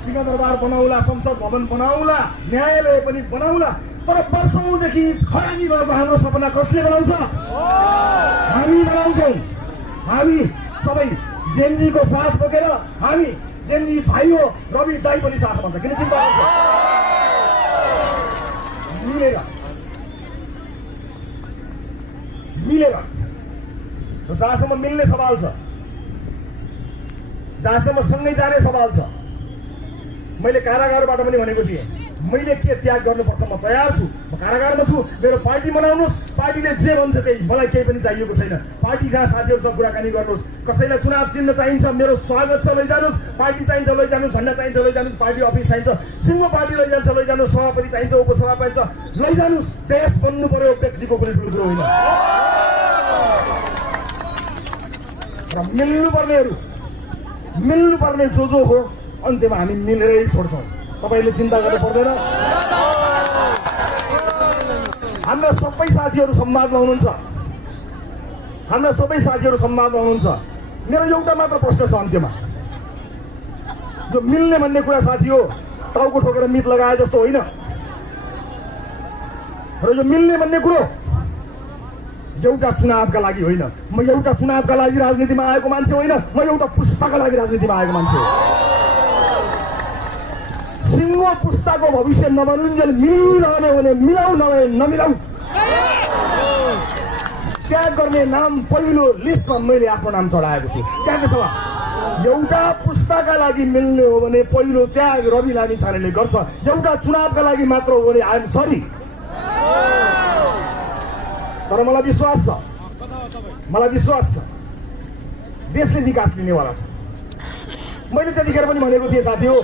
सिंहदरबार बनाउला, संसद भवन बनाउला, न्यायालय पनि बनाउला, तर वर्षौंदेखि खरानी भएको हाम्रो सपना कसले बनाउँछ? हामी बनाउँछौँ। हामी सबै जेनजीको साथ बोकेर हामी जेनजी भाइ हो, रवि दाई पनि साथ भन्छ। किन चिन्ता गर्छ? मिलेर जहाँसम्म मिल्ने सवाल छ, जहाँसम्म सँगै जाने सवाल छ। मैले कारागारबाट पनि भनेको थिएँ, मैले के त्याग गर्नुपर्छ म तयार छु। म कारागारमा छु, मेरो पार्टी बनाउनुहोस्, पार्टीले जे भन्छ त्यही, मलाई केही पनि चाहिएको छैन। पार्टी जहाँ साथीहरूसँग कुराकानी गर्नुहोस्, कसैलाई चुनाव चिन्ह चाहिन्छ मेरो स्वागत छ, लैजानुहोस्। पार्टी चाहिन्छ लैजानुहोस्, झन्डा चाहिन्छ लैजानुहोस्, पार्टी अफिस चाहिन्छ, सिङ्गो पार्टी लैजान्छ लैजानुहोस्, सभापति चाहिन्छ, उपसभापति चाहिन्छ लैजानुहोस्। देश बन्नु पर्यो, व्यक्तिको कुनै ठुलो कुरो होइन। र मिल्नुपर्ने जो हो अन्त्यमा हामी मिलेरै छोड्छौँ। तपाईँले चिन्ता गर्नु पर्दैन। हाम्रा सबै साथीहरू संवादमा हुनुहुन्छ, हाम्रा सबै साथीहरू संवादमा हुनुहुन्छ। मेरो एउटा मात्र प्रश्न छ अन्त्यमा, जो मिल्ने भन्ने कुरा साथी हो, टाउको ठोकेर मित लगाए जस्तो होइन। र यो मिल्ने भन्ने कुरो एउटा चुनावका लागि होइन। म एउटा चुनावका लागि राजनीतिमा आएको मान्छे होइन, म एउटा पुस्ताका लागि राजनीतिमा आएको मान्छे हो। सिङ्गो पुस्ताको भविष्य नबनुन्जेल मिलिरहने हो भने मिलाउ, नभए नमिलाउ। त्याग गर्ने नाम पहिलो लिस्टमा मैले आफ्नो नाम चढाएको छु। त्यहाँको सभा एउटा पुस्ताका लागि मिल्ने हो भने पहिलो त्याग रवि लामिछानेले गर्छ। एउटा चुनावका लागि मात्र हो भने आइएम सरी। तर मलाई विश्वास छ देशले विकास लिनेवाला छ। मैले त्यतिखेर पनि भनेको थिएँ साथी हो,